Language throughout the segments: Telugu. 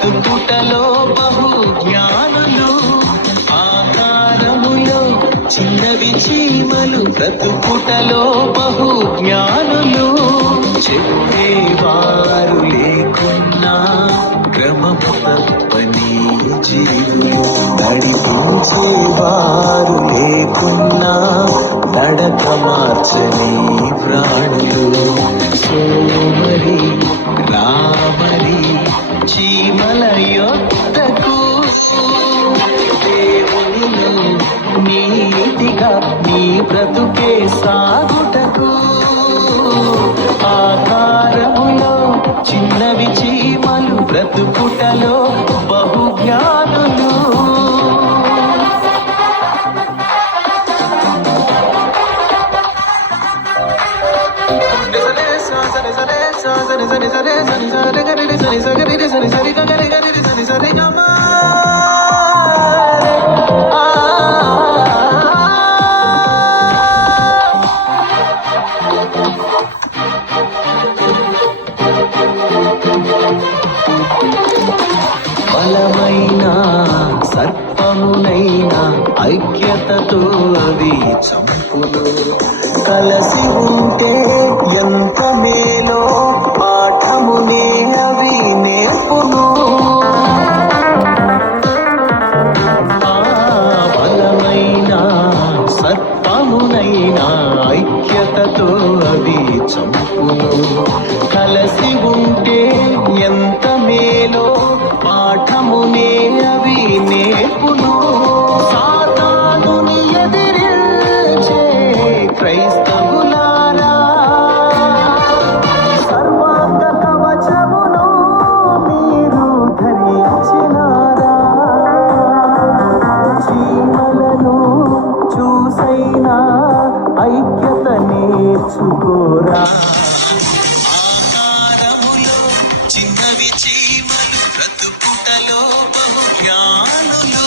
బ్రతుకుటలో బహు జ్ఞానులు, ఆకారములో చిన్నవి చీమలు, బ్రతుకుటలో బహు జ్ఞానులు. చెప్పేవారు లేకున్నా క్రమము తప్పని జీవులు, నడిపించేవారు లేకున్నా నడక మార్చని ప్రాణులు. సోమరి రామరి చీమల యొద్దకు, దేవునిలో నీతిగా నీ బ్రతుకే సాగుటకు. ఆకారములో చిన్నవి చీమలు, బ్రతుకుటలో బహు జ్ఞానులు. బలమైన సర్పమునైనా ఐక్యతతో అవి చంపును. కలసి ఉంటే ఎంత మేలో పాఠమునే అవి నేర్పును. బలమైన సర్పమునైనా ఐక్యతతో అవి చంపును. కలసి ఉంటే ఎంత మేలో పాఠమునే అవి నేర్పును. సాతానుని ఎదిరించే క్రైస్తవులారా, సర్వాంగ కవచమును మీరు ధరించినారా? చీమలను చూసైనా ఐక్యత నేర్చుకోరా. చిన్నవి చీమలు, బ్రతుకుటలో బహు జ్ఞానులు.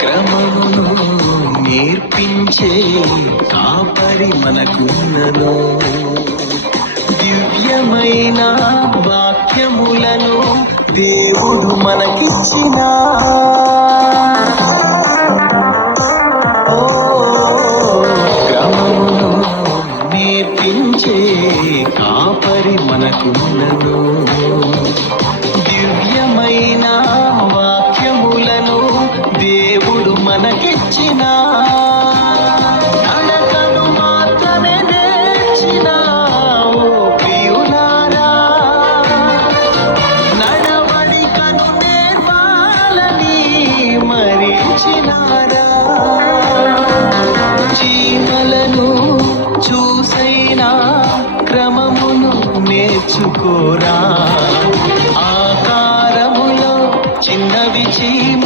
క్రమమును నేర్పించే కాపరి మనకున్నను. దివ్యమైన వాక్యములను దేవుడు మనకిచ్చిన. క్రమమును నేర్పించే కాపరి మనకున్నను. దివ్యమైన వాక్యములను దేవుడు మనకిచ్చిన. నడకను మాత్రమే నేర్చిన ఓ ప్రియులారా, నడవడికను నేర్పాలని మరిచినారా? చీమలను చూసైనా క్రమమును నేర్చుకోరా. ఆకారములో చిన్నవి చీమ